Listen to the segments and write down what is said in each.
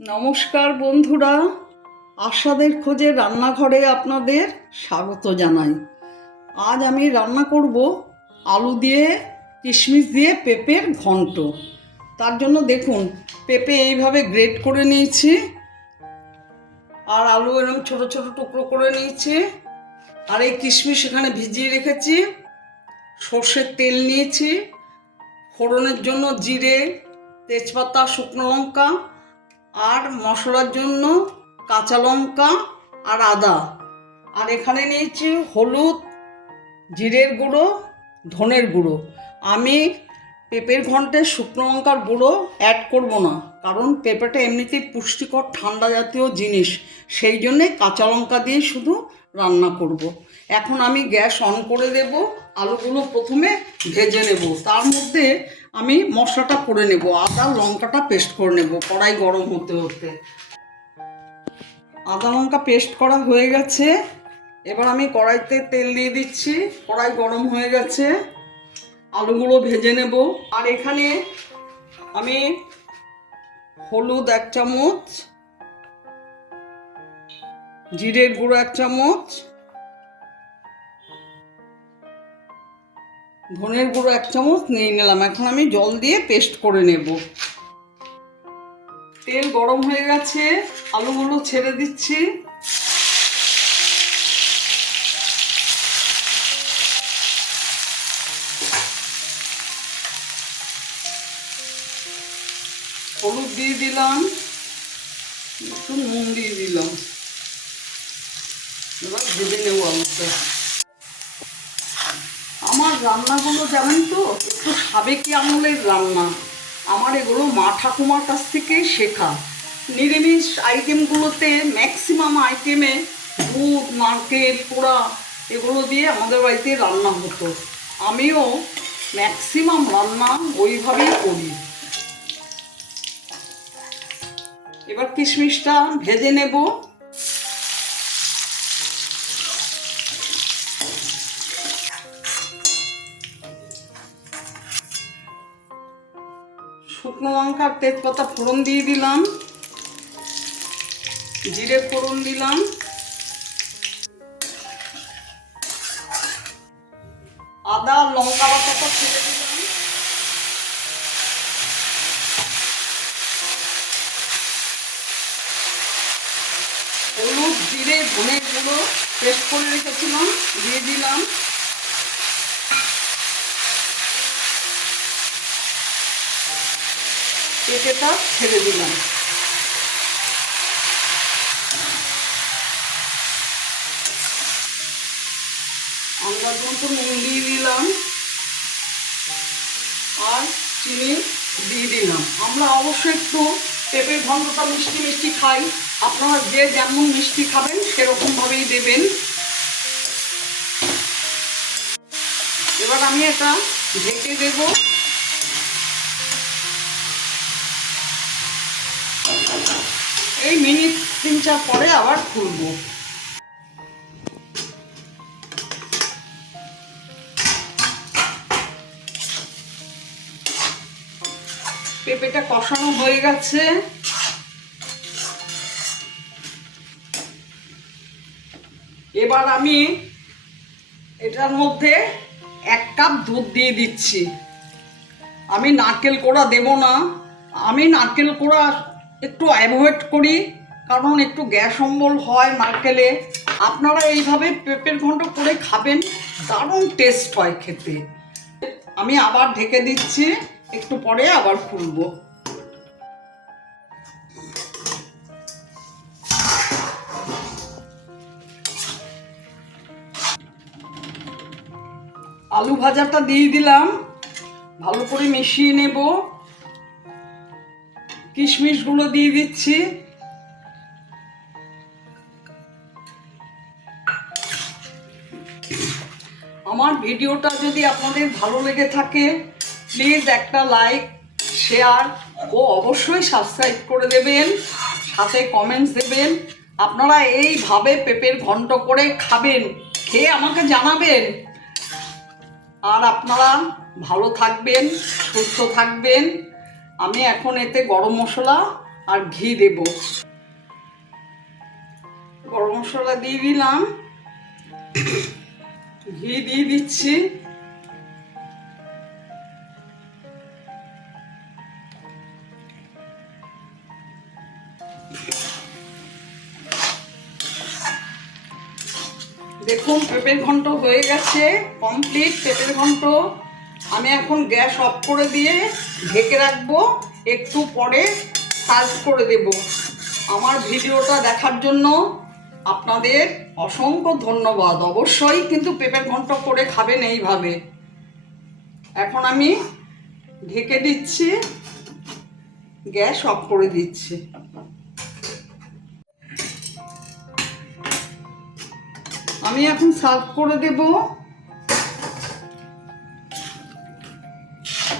নমস্কার বন্ধুরা। আশাদের খোঁজে রান্নাঘরে আপনাদের স্বাগত জানাই। আজ আমি রান্না করব আলু দিয়ে, কিশমিশ দিয়ে পেঁপের ঘন্ট। তার জন্য দেখুন, পেঁপে এইভাবে গ্রেট করে নিয়েছি। আর আলু এরকম ছোট ছোট টুকরো করে নিয়েছি। আর এই কিশমিশ এখানে ভিজিয়ে রেখেছি। সর্ষের তেল নিয়েছি। ফোড়নের জন্য জিরে, তেজপাতা, শুকনো লঙ্কা। আর মশলার জন্য কাঁচা লঙ্কা আর আদা। আর এখানে নিয়েছি হলুদ, জিরের গুঁড়ো, ধনের গুঁড়ো। আমি পেঁপের ঘন্টে শুকনো লঙ্কার গুঁড়ো অ্যাড করব না, কারণ পেঁপেটা এমনিতেই পুষ্টিকর, ঠান্ডা জাতীয় জিনিস। সেই জন্যে কাঁচা লঙ্কা দিয়ে শুধু রান্না করব। এখন আমি গ্যাস অন করে দেব, আলুগুলো প্রথমে ভেজে নেব। তার মধ্যে আমি মশলাটা করে নেব, আদা, লঙ্কাটা পেস্ট করে নেব, কড়াই গরম হতে হতে। আদা, লঙ্কা পেস্ট করা হয়ে গেছে। এবার আমি কড়াইতে তেল দিয়ে দিচ্ছি, কড়াই গরম হয়ে গেছে। আলুগুলো ভেজে নেব। আর এখানে আমি হলুদ এক চামচ, জিরের গুঁড়ো এক চামচ ধনের গুঁড়ো এক চামচ নিয়ে নিলাম। এখন আমি জল দিয়ে পেস্ট করে নেব। তেল গরম হয়ে গেছে, আলুগুলো ছেড়ে দিচ্ছি। হলুদ দিয়ে দিলাম, একটু নুন দিয়ে দিলাম। এবার ভেজে নেব আলুটা। আমার রান্নাগুলো জানেন তো? একটু সাবেকি আমলের রান্না? আমার এগুলো মা ঠাকুমার কাছ থেকে শেখা। নিরামিষ আইটেমগুলোতে ম্যাক্সিমাম আইটেমে দুধ, নারকেল, পোড়া এগুলো দিয়ে আমাদের বাড়িতে রান্না হতো। আমিও ম্যাক্সিমাম রান্না ওইভাবেই করি। এবার কিশমিশটা ভেজে নেব। শুকনো লঙ্কা, তেজপাতা ফোড়ন দিয়ে দিলাম। জিরে ফোড়ন দিলাম। আদা, লঙ্কা বাটাটা ছেড়ে দিলাম। হলুদ, জিরে, ধনে গুঁড়ো, পেস্ট করে রেখেছিলাম, দিয়ে দিলাম। পেঁপেটা ছেড়ে দিলাম। আন্দাজ মতো নুন দিয়ে দিলাম আর চিনি দিয়ে দিলাম। আমরা অবশ্যই একটু পেঁপের ঘন্টটা মিষ্টি মিষ্টি খাই। আপনারা যে যেমন মিষ্টি খাবেন, সেরকমভাবেই দেবেন। এবার আমি এটা ঢেকে দেবো। এই মিনিট তিন চার পরে আবার খুলবো। পেঁপেটা কষানো হয়ে গেছে। এবার আমি এটার মধ্যে এক কাপ দুধ দিয়ে দিচ্ছি। আমি নারকেল কোড়া দেব না। আমি নারকেল কোড়া একটু অ্যাভয়েড করি, কারণ একটু গ্যাস অম্বল হয় নারকেলে। আপনারা এইভাবে পেঁপের ঘন্ট করে খাবেন, দারুণ টেস্ট হয় খেতে। আমি আবার ঢেকে দিচ্ছি, একটু পরে আবার খুলবো। আলু ভাজাটা দিয়ে দিলাম, ভালো করে মিশিয়ে নেব। কিশমিশগুলো দিয়ে দিচ্ছি। আমার ভিডিওটা যদি আপনাদের ভালো লেগে থাকে প্লিজ একটা লাইক শেয়ার ও অবশ্যই সাবস্ক্রাইব করে দেবেন, সাথে কমেন্টস দেবেন। আপনারা এইভাবে পেঁপের ঘন্ট করে খাবেন, খেয়ে আমাকে জানাবেন। আর আপনারা ভালো থাকবেন, সুস্থ থাকবেন। আমি এখন এতে গরম মশলা আর ঘি দেব। গরম মশলা দিয়ে দিলাম। ঘি দিয়ে দিচ্ছি। দেখুন, পেঁপের ঘন্ট হয়ে গেছে কমপ্লিট পেঁপের ঘন্ট। আমি এখন গ্যাস অফ করে দিয়ে ঢেকে রাখব, একটু পরে সার্ভ করে দেব। আমার ভিডিওটা দেখার জন্য আপনাদের অসংখ্য ধন্যবাদ। অবশ্যই কিন্তু পেঁপের ঘন্ট করে খাবেন এইভাবে। এখন আমি ঢেকে দিচ্ছি, গ্যাস অফ করে দিচ্ছি। আমি এখন সার্ভ করে দেব।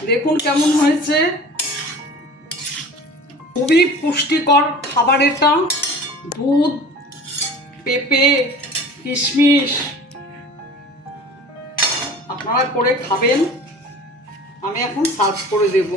দেখুন কেমন হয়েছে। খুবই পুষ্টিকর খাবার এটা। দুধ, পেঁপে, কিশমিশ। আপনারা করে খাবেন। আমি এখন সার্ভ করে দেবো।